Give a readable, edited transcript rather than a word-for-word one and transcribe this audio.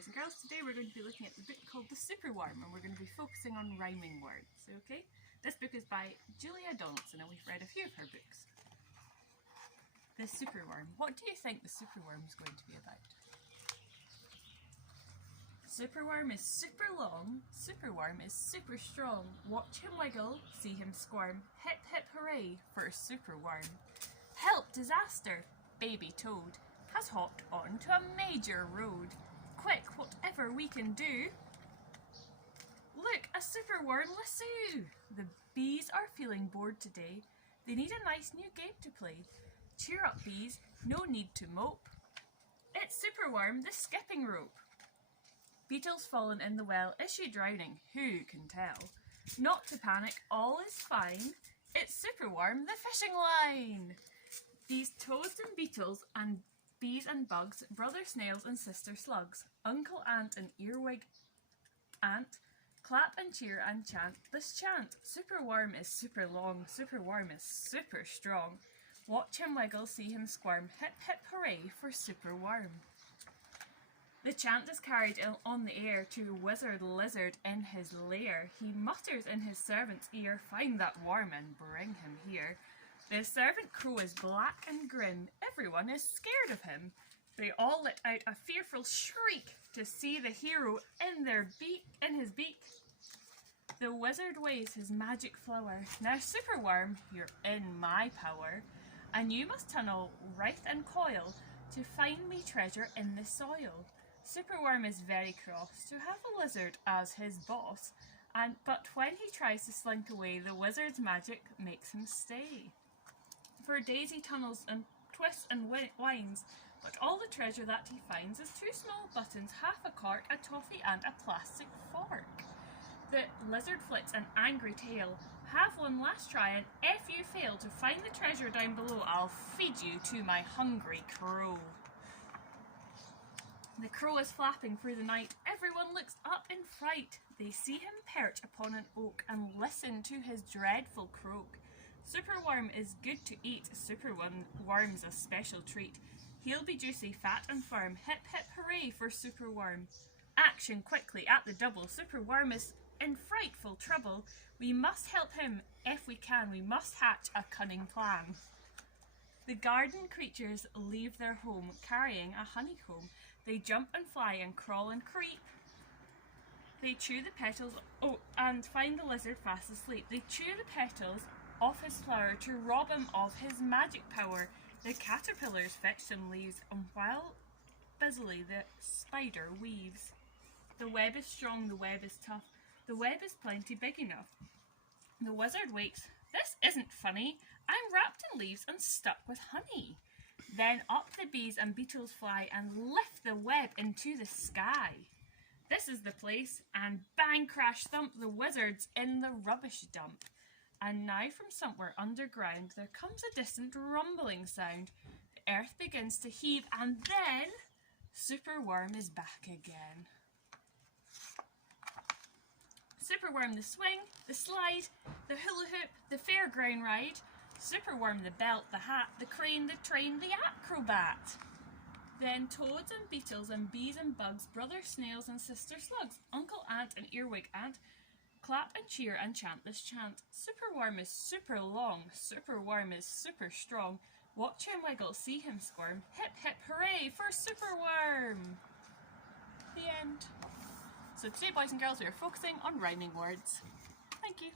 boys and girls. Today we're going to be looking at the book called The Superworm, and we're going to be focusing on rhyming words, okay? This book is by Julia Donaldson and we've read a few of her books. The Superworm. What do you think the Superworm is going to be about? Superworm is super long, Superworm is super strong. Watch him wiggle, see him squirm. Hip hip hooray for a Superworm. Help disaster, baby toad has hopped onto a major road. Quick, whatever we can do. Look, a Superworm lasso! The bees are feeling bored today. They need a nice new game to play. Cheer up, bees, no need to mope. It's Superworm, the skipping rope. Beetle's fallen in the well. Is she drowning? Who can tell? Not to panic, all is fine. It's Superworm, the fishing line. These toads and beetles and bees and bugs, brother snails and sister slugs, uncle ant and earwig ant, clap and cheer and chant this chant. Superworm is super long, Superworm is super strong. Watch him wiggle, see him squirm. Hip hip hooray for Superworm. The chant is carried on the air to wizard lizard in his lair. He mutters in his servant's ear, find that worm and bring him here. The servant crow is black and grim. Everyone is scared of him. They all let out a fearful shriek to see the hero in his beak. The wizard waves his magic flower. Now Superworm, you're in my power, and you must tunnel right and coil to find me treasure in the soil. Superworm is very cross to have a lizard as his boss, but when he tries to slink away, the wizard's magic makes him stay. For days he tunnels and twists and winds, but all the treasure that he finds is 2 small buttons, half a cork, a toffee and a plastic fork. The lizard flicks an angry tail. Have one last try, and if you fail to find the treasure down below, I'll feed you to my hungry crow. The crow is flapping through the night. Everyone looks up in fright. They see him perch upon an oak and listen to his dreadful croak. Superworm is good to eat. Superworm's a special treat. He'll be juicy, fat and firm. Hip hip hooray for Superworm. Action quickly at the double. Superworm is in frightful trouble. We must help him if we can. We must hatch a cunning plan. The garden creatures leave their home carrying a honeycomb. They jump and fly and crawl and creep. They chew the petals and find the lizard fast asleep. They chew the petals off his flower to rob him of his magic power. The caterpillars fetch some leaves, and while busily the spider weaves. The web is strong, the web is tough, the web is plenty big enough. The wizard wakes. This isn't funny. I'm wrapped in leaves and stuck with honey. Then up the bees and beetles fly and lift the web into the sky. This is the place, and bang crash thump, the wizard's in the rubbish dump. And now from somewhere underground there comes a distant rumbling sound. The earth begins to heave, and then Superworm is back again. Superworm the swing, the slide, the hula hoop, the fairground ride. Superworm the belt, the hat, the crane, the train, the acrobat. Then toads and beetles and bees and bugs, brother snails and sister slugs, uncle ant and earwig ant, clap and cheer and chant this chant. Superworm is super long, Superworm is super strong. Watch him wiggle, see him squirm. Hip hip hooray for Superworm. The end. So today, boys and girls, we are focusing on rhyming words. Thank you.